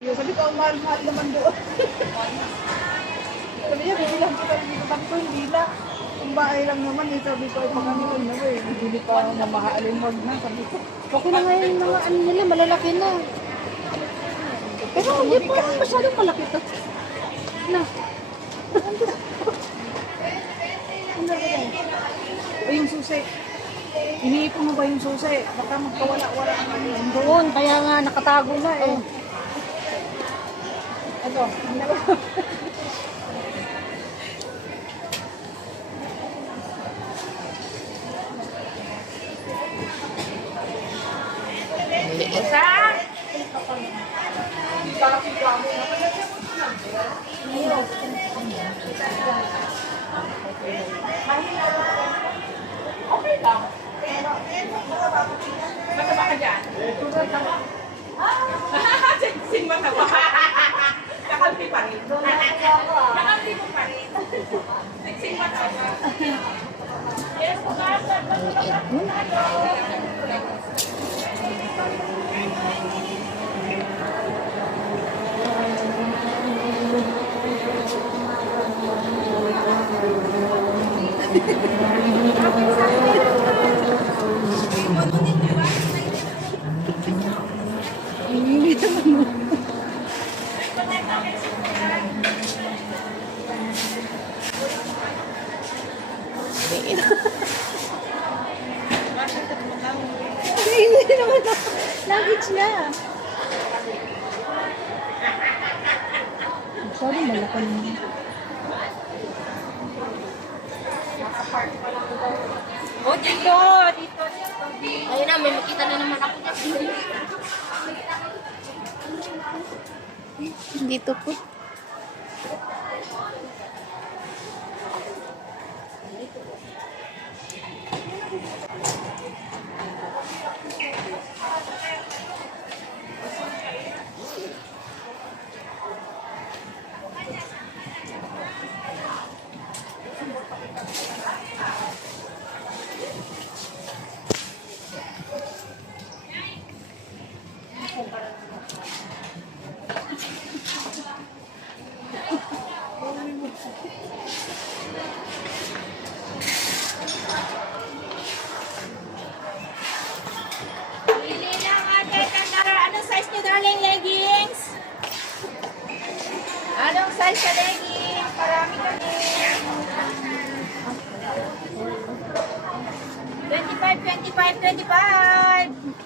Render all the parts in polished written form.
Sabi ko, ang mahal-mahal naman doon. Sabi niya, bibilang ko lang dito. Sabi ko, hindi na. Kung bahay lang naman, eh. Sabi ko, ay pagkamilan na eh. Hindi pa ako mamahalin wag na. Sabi ko, Okay na nga yung mga ano nila, malalaki na. Pero hindi pa masyadong malaki to. Na. o yung susi. Iniipon mo ba yung susi? Baka magkawala-wala ang ano. Doon, kaya nga nakatago na eh. Ito. Okay lang. Mataba ka dyan? Sing mataba. Kakalpi pa rin. Kakalpi mo pa rin. Sing mataba. Yes, Hindi naman mo. Hindi naman ako. Luggage na. Sorry, malaki naman. Oh, dito. Dito. Ayun na, may makita na naman ako. Dito po. Pili lang ate, Tandara. Anong size niyo, darling? Leggings? Anong size sa leggings? Marami kami. 25, 25, 25.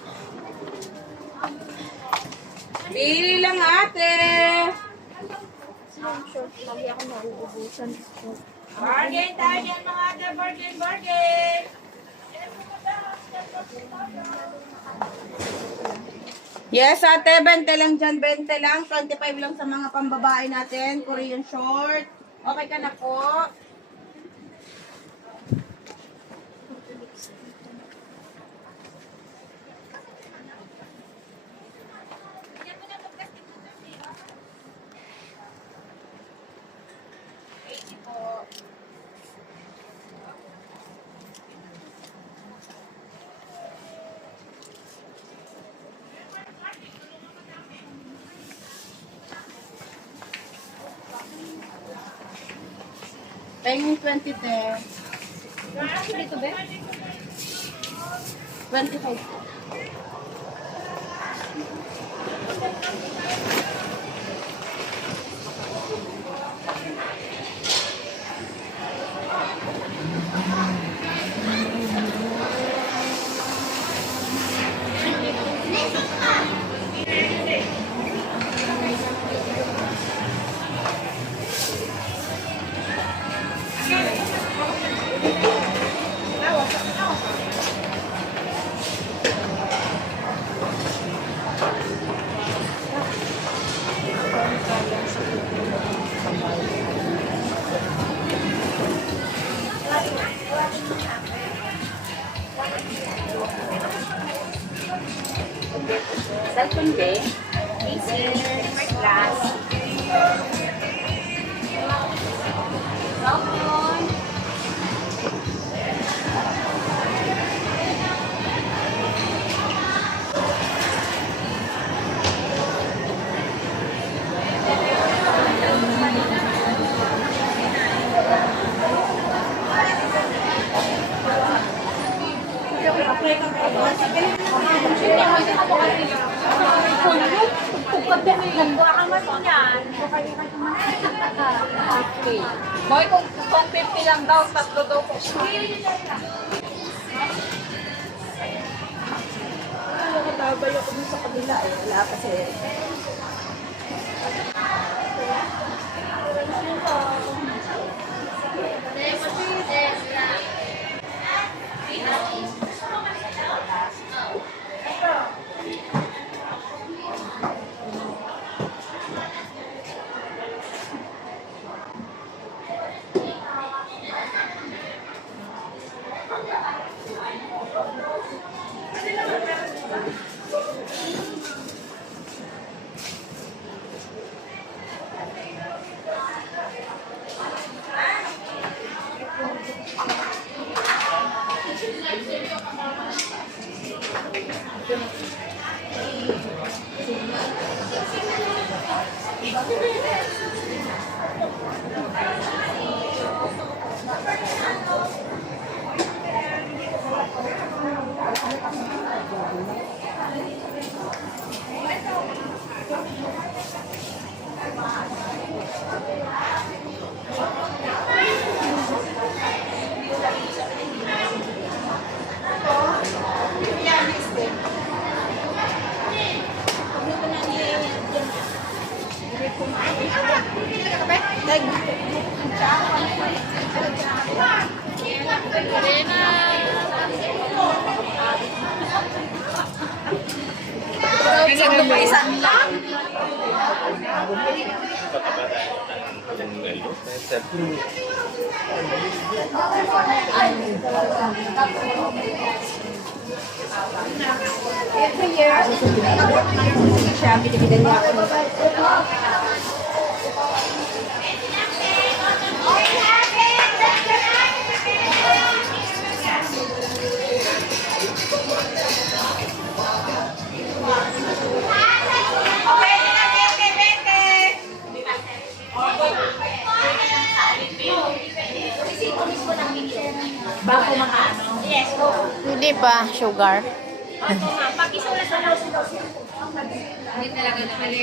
Bili lang ate. Lagi ako nauubusan. Bargain tayo dyan mga ate. Bargain, bargain. Yes, ate, 20 lang dyan, 20 lang. 25 lang sa mga pambabae natin. Korean short. Okay ka na po? Pengin 20 te. Dito ba? 25. Cellphone day. Easy. My class. Cellphone. Nagkuha ka man yan. Okay. Boy, kung 50 lang daw, tatlo daw po. Nakatabay ako dun sa kabila eh. Wala kasi. Siya, binibigyan niya ako. Bago makaano. Yes, go. Hindi pa, sugar. Pakisulat na lang. Hindi talaga naman.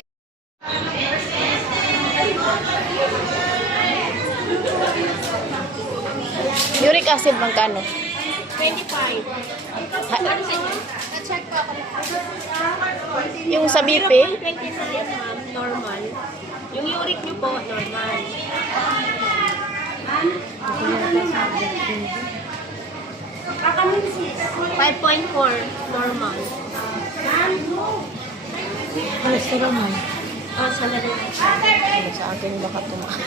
Uric acid magkano? 25. Na-check ko ako. Yung sa BP? 20 na yan, ma'am. Normal. Yung uric niyo po, normal. 5.4, normal. Cholesterol mo. Oh, sa laro. Sa akin baka tumakas.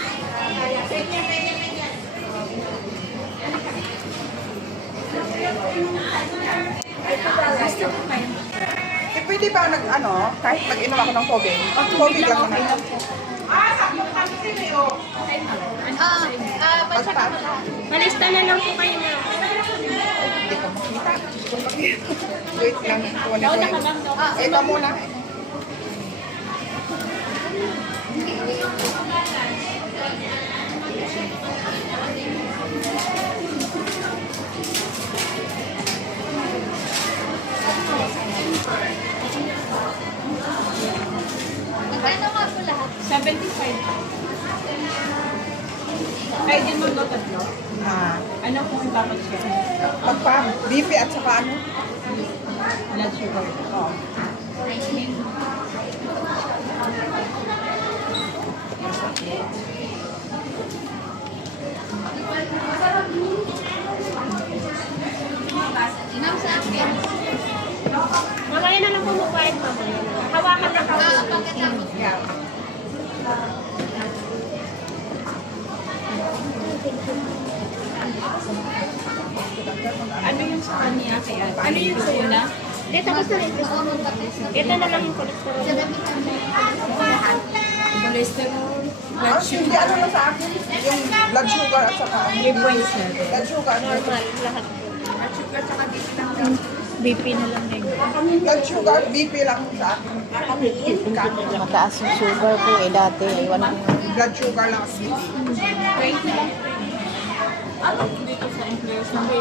Eh, pwede ba kahit mag-inom ako ng tubig? Tubig lang naman. Pagpa. Malista na lang po kayo na. Hindi ko makita. Wait lang. Ito muna. Magkano nga po lahat? 75. Ay, din mo daw tatlo. Ano po ang dapat siya? Pagpa. BP at saka ano? Blood sugar. Oh. Inam sa akin. Mamaya na lang pumupayat mamaya. Hawakan na Pagkatapos. Yeah. Ano yung sa kanya? Ano yung sa una? Dito ko sa Ito na lang yung cholesterol. Cholesterol. Hindi ano na sa akin. Yung blood sugar at saka 3.7. blood sugar. Normal, lahat po. Blood sugar at saka BP lang. BP na lang din. Blood sugar, BP lang sa akin. Mataas yung sugar ko eh dati. Iwan ko. Blood sugar lang at BP. 20 lang. Ano dito sa employers na may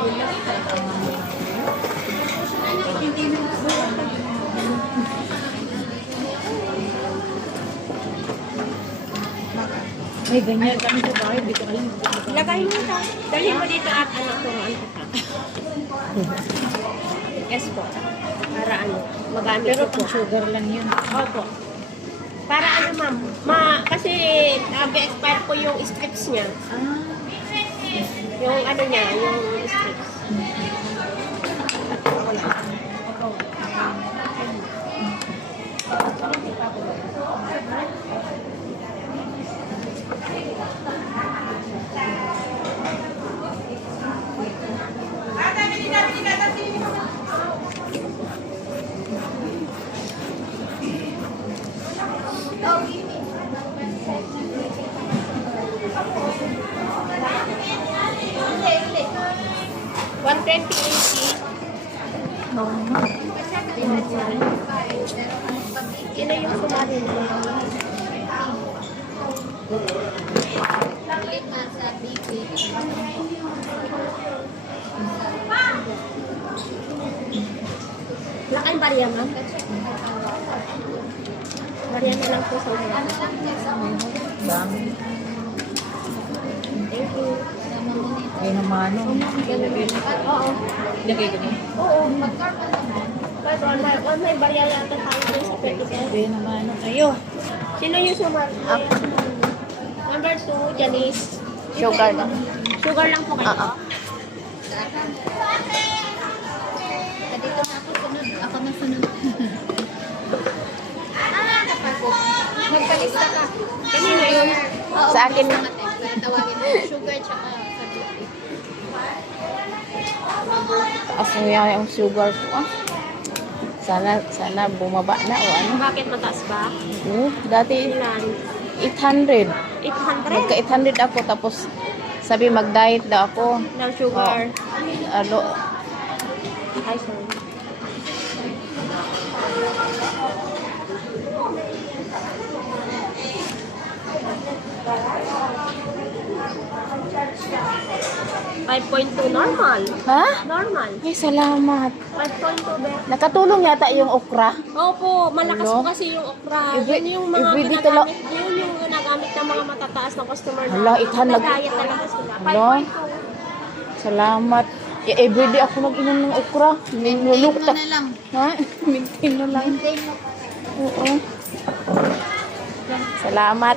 May ganyan kami sa bahay, hindi ko alam. Lagay mo ito. Dali mo dito at anak turuan ko ka. Yes po. Para ano, magamit Pero ko po. kung sugar lang yun. Opo. Para ano ma'am, kasi nag-expire po yung strips niya. Yung ano niya, yung strips. Ina yung sumali nila. Wala kayong barya, ma'am? Barya na lang po sa mga. Dami. Thank you. Ay naman. Oo. Lagay ko niya. Oo. May barya yata tayo dun sa 25. Ay naman. Ayo. Sino yung sumali? Number 2, Janice. Sugar lang. Sugar lang po kayo. Dito na ako sunod. Ako na sunod. Magkalista ka. Kanino yun? Sa akin na. Tawagin mo sugar tsaka sabi. Taas mo yung sugar ko ah. Sana bumaba na o ano. Bakit mataas ba? Dati Ilan? 800. 800? Magka 800 ako tapos sabi mag-diet daw ako. No sugar. Ano, Ay, sorry. $5.2 normal. ha? Normal. Ay, salamat. 5.2 be. Nakatulong yata yung okra. Opo, malakas Hello? po kasi yung okra. Every- Yun yung mga everyday ginagamit, yun yung ginagamit ng mga matataas na customer Hala, ithan nag- Nag-diet talaga sila. Hala. 5.2. Salamat. Everyday ako nag-inom ng okra. Minulok ta. lang. Ha? Maintain na lang. Oo. Salamat.